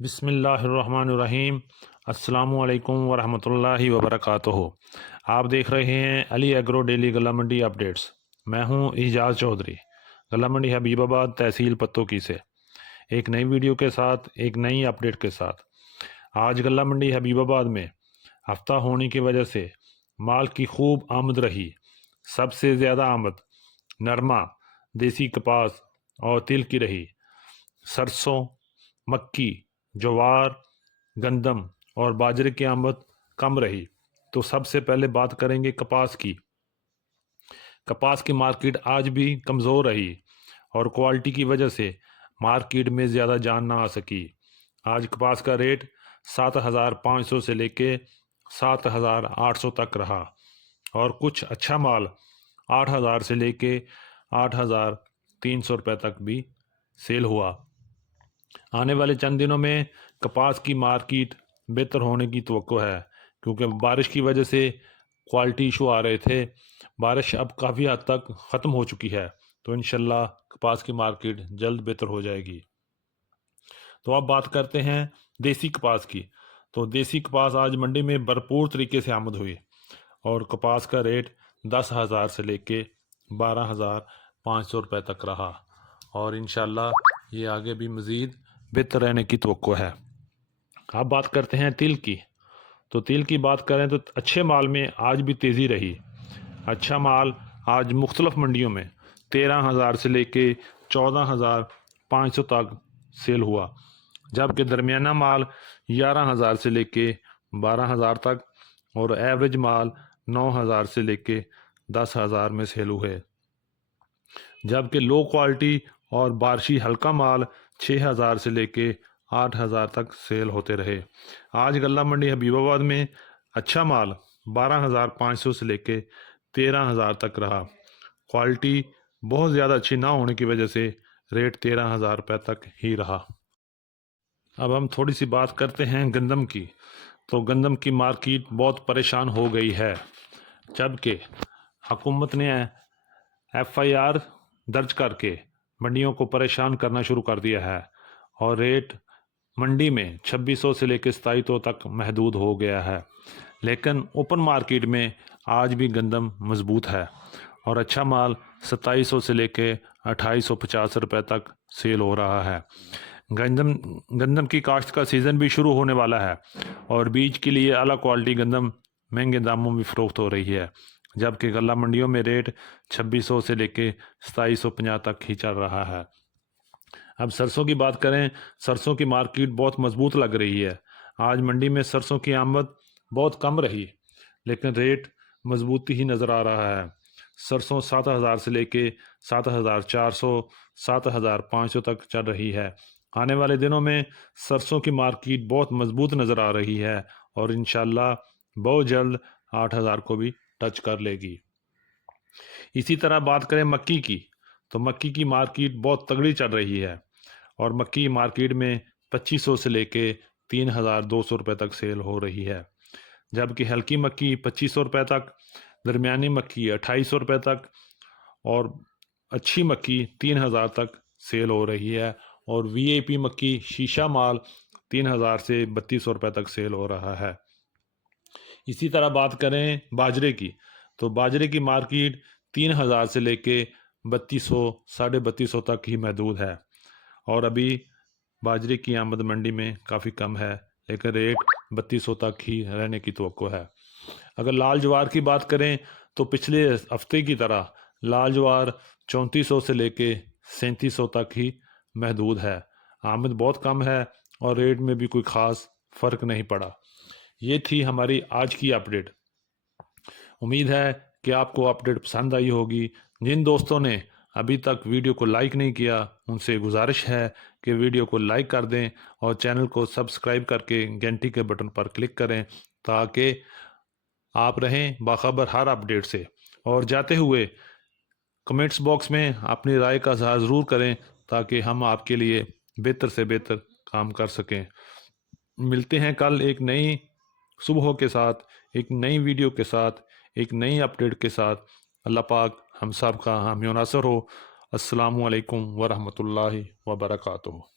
بسم اللہ الرحمن الرحیم۔ السلام علیکم ورحمۃ اللہ وبرکاتہ۔ آپ دیکھ رہے ہیں علی ایگرو ڈیلی غلہ منڈی اپڈیٹس۔ میں ہوں اعجاز چودھری، غلہ منڈی حبیب آباد، تحصیل پتوکی سے ایک نئی ویڈیو کے ساتھ، ایک نئی اپڈیٹ کے ساتھ۔ آج غلہ منڈی حبیب آباد میں ہفتہ ہونے کی وجہ سے مال کی خوب آمد رہی۔ سب سے زیادہ آمد نرما، دیسی کپاس اور تل کی رہی۔ سرسوں، مکی، جوار، گندم اور باجرے کی آمد کم رہی۔ تو سب سے پہلے بات کریں گے کپاس کی۔ کپاس کی مارکیٹ آج بھی کمزور رہی اور کوالٹی کی وجہ سے مارکیٹ میں زیادہ جان نہ آ سکی۔ آج کپاس کا ریٹ 7,500 سے لے کے 7,800 تک رہا اور کچھ اچھا مال 8,000 سے لے کے 8,300 روپے تک بھی سیل ہوا۔ آنے والے چند دنوں میں کپاس کی مارکیٹ بہتر ہونے کی توقع ہے، کیونکہ بارش کی وجہ سے کوالٹی ایشو آ رہے تھے۔ بارش اب کافی حد تک ختم ہو چکی ہے، تو انشاءاللہ کپاس کی مارکیٹ جلد بہتر ہو جائے گی۔ تو اب بات کرتے ہیں دیسی کپاس کی۔ تو دیسی کپاس آج منڈی میں بھرپور طریقے سے آمد ہوئی اور کپاس کا ریٹ 10,000 سے لے کے 12,500 روپے تک رہا اور انشاءاللہ یہ آگے بھی مزید بہتر رہنے کی توقع ہے۔ اب بات کرتے ہیں تل کی۔ تو تل کی بات کریں تو اچھے مال میں آج بھی تیزی رہی۔ اچھا مال آج مختلف منڈیوں میں 13,000 سے لے کے 14,500 تک سیل ہوا، جبکہ درمیانہ مال 11,000 سے لے کے 12,000 تک اور ایوریج مال 9,000 سے لے کے 10,000 میں سیل ہوئے، جبکہ لو کوالٹی اور بارشی ہلکا مال 6,000 سے لے کے 8,000 تک سیل ہوتے رہے۔ آج غلہ منڈی حبیب آباد میں اچھا مال 12,500 سے لے کے 13,000 تک رہا۔ کوالٹی بہت زیادہ اچھی نہ ہونے کی وجہ سے ریٹ 13,000 روپے تک ہی رہا۔ اب ہم تھوڑی سی بات کرتے ہیں گندم کی۔ تو گندم کی مارکیٹ بہت پریشان ہو گئی ہے، جبکہ حکومت نے FIR درج کر کے منڈیوں کو پریشان کرنا شروع کر دیا ہے اور ریٹ منڈی میں 2,600 سے لے کے 2,700 تک محدود ہو گیا ہے۔ لیکن اوپن مارکیٹ میں آج بھی گندم مضبوط ہے اور اچھا مال 2,700 سے لے کے 2,850 روپے تک سیل ہو رہا ہے۔ گندم کی کاشت کا سیزن بھی شروع ہونے والا ہے اور بیج کے لیے اعلیٰ کوالٹی گندم مہنگے داموں میں فروخت ہو رہی ہے، جبکہ غلہ منڈیوں میں ریٹ 2,600 سے لے کے 2,750 تک ہی چل رہا ہے۔ اب سرسوں کی بات کریں، سرسوں کی مارکیٹ بہت مضبوط لگ رہی ہے۔ آج منڈی میں سرسوں کی آمد بہت کم رہی، لیکن ریٹ مضبوطی ہی نظر آ رہا ہے۔ سرسوں 7,000 سے لے کے 7,400 7,500 تک چل رہی ہے۔ آنے والے دنوں میں سرسوں کی مارکیٹ بہت مضبوط نظر آ رہی ہے اور انشاءاللہ بہت جلد 8,000 کو بھی ٹچ کر لے گی۔ اسی طرح بات کریں مکی کی، تو مکی کی مارکیٹ بہت تگڑی چل رہی ہے اور مکی مارکیٹ میں 2,500 سے لے کے 3,200 روپے تک سیل ہو رہی ہے، جبکہ ہلکی مکی 2,500 روپے تک، درمیانی مکی 2,800 روپے تک اور اچھی مکی 3,000 تک سیل ہو رہی ہے اور VIP مکی شیشہ مال 3,000 سے 3,200 روپے تک سیل ہو رہا ہے۔ اسی طرح بات کریں باجرے کی، تو باجرے کی مارکیٹ 3,000 سے لے کے 3,200 3,250 تک ہی محدود ہے اور ابھی باجرے کی آمد منڈی میں کافی کم ہے، لیکن ریٹ 3,200 تک ہی رہنے کی توقع ہے۔ اگر لال جوار کی بات کریں تو پچھلے ہفتے کی طرح لال جوار 3,400 سے لے کے 3,700 تک ہی محدود ہے۔ آمد بہت کم ہے اور ریٹ میں بھی کوئی خاص فرق نہیں پڑا۔ یہ تھی ہماری آج کی اپڈیٹ۔ امید ہے کہ آپ کو اپڈیٹ پسند آئی ہوگی۔ جن دوستوں نے ابھی تک ویڈیو کو لائک نہیں کیا، ان سے گزارش ہے کہ ویڈیو کو لائک کر دیں اور چینل کو سبسکرائب کر کے گھنٹی کے بٹن پر کلک کریں تاکہ آپ رہیں باخبر ہر اپڈیٹ سے۔ اور جاتے ہوئے کمنٹس باکس میں اپنی رائے کا اظہار ضرور کریں تاکہ ہم آپ کے لیے بہتر سے بہتر کام کر سکیں۔ ملتے ہیں کل ایک نئی صبح کے ساتھ، ایک نئی ویڈیو کے ساتھ، ایک نئی اپڈیٹ کے ساتھ۔ اللہ پاک ہم سب کا حامی و ناصر ہو۔ السلام علیکم ورحمۃ اللہ وبرکاتہ۔